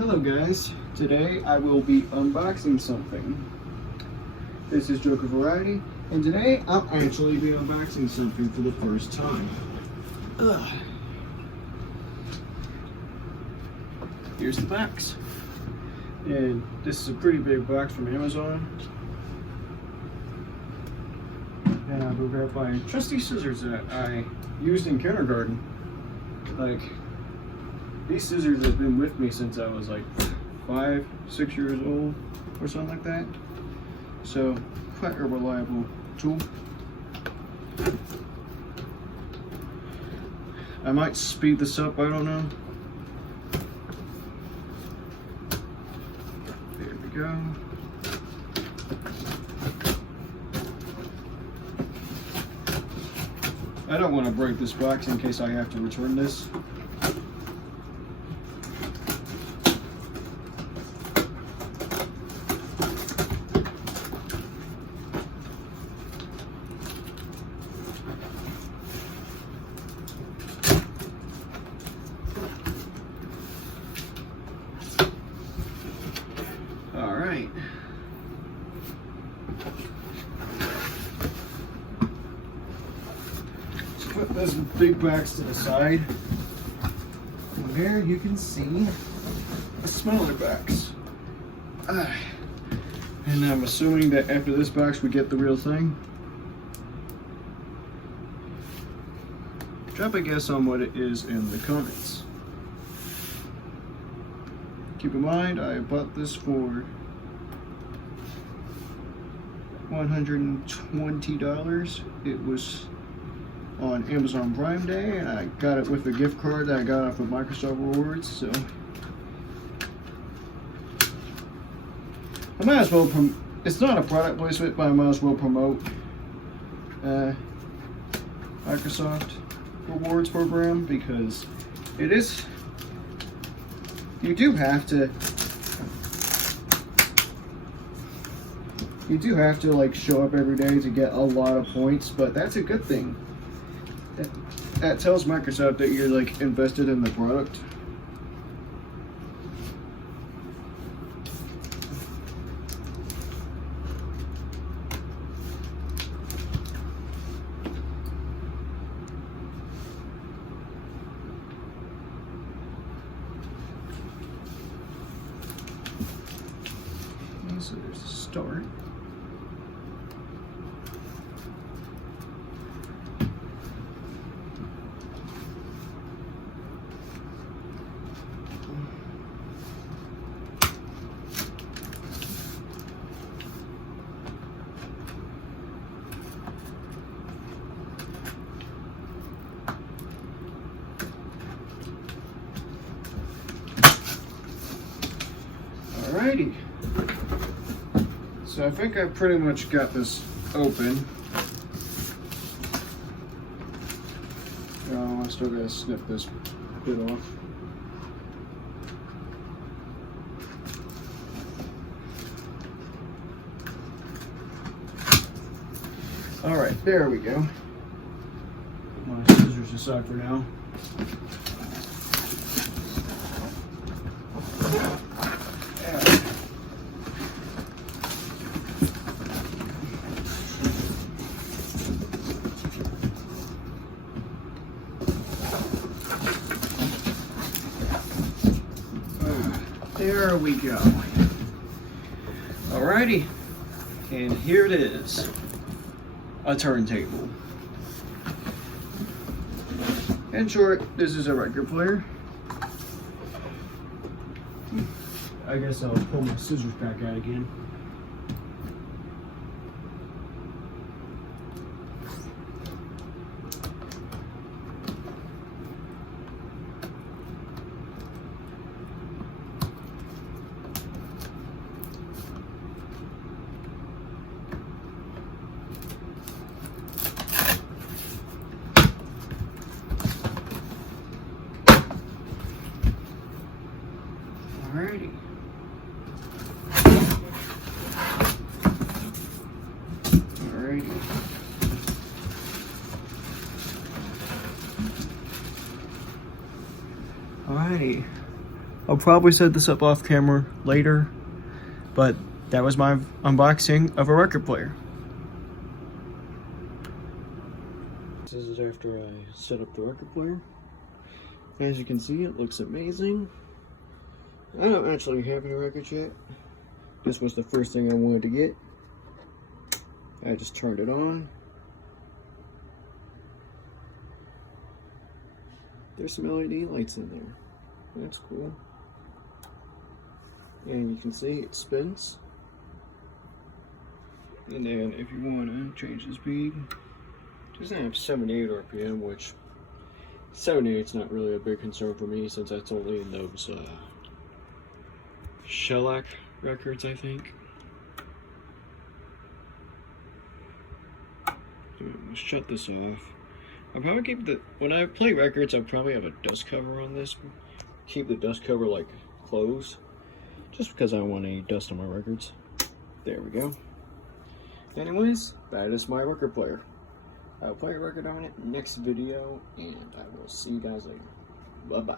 Hello guys, today I will be unboxing something. This is JokerVariety, and today I'll actually be unboxing something for the first time. Here's the box. And this is a pretty big box from Amazon. And I grabbed my trusty scissors that I used in kindergarten. Like, these scissors have been with me since I was like 5, 6 years old or something like that. So, quite a reliable tool. I might speed this up, I don't know. There we go. I don't want to break this box in case I have to return this. All right. Let's put this big box to the side. And there you can see a smaller box. And I'm assuming that after this box we get the real thing. Drop a guess on what it is in the comments. Keep in mind, I bought this for $120. It was on Amazon Prime Day, and I got it with a gift card that I got off of Microsoft Rewards, so I might as well it's not a product placement, but I might as well promote Microsoft Rewards program, because it is, you do have to like show up every day to get a lot of points, but that's a good thing. That tells Microsoft that you're like invested in the product. So there's a start. Alrighty. So I think I pretty much got this open. Oh, I still gotta snip this bit off. Alright, there we go. Put my scissors aside for now. There we go. Alrighty, and here it is, a turntable. In short, this is a record player. I guess I'll pull my scissors back out again. Alrighty. Alrighty. Alrighty. I'll probably set this up off camera later, but that was my unboxing of a record player. This is after I set up the record player. As you can see, it looks amazing. I don't actually have any records yet. This was the first thing I wanted to get. I just turned it on. There's some LED lights in there. That's cool. And you can see it spins. And then if you want to change the speed, it doesn't have 78 RPM, which 78's not really a big concern for me since that's only in those shellac records, I think. So let's shut this off. I'll probably keep when I play records, I'll probably have a dust cover on this. Keep the dust cover like closed, just because I don't want any dust on my records. There we go. Anyways, that is my record player. I'll play a record on it next video, and I will see you guys later. Bye bye.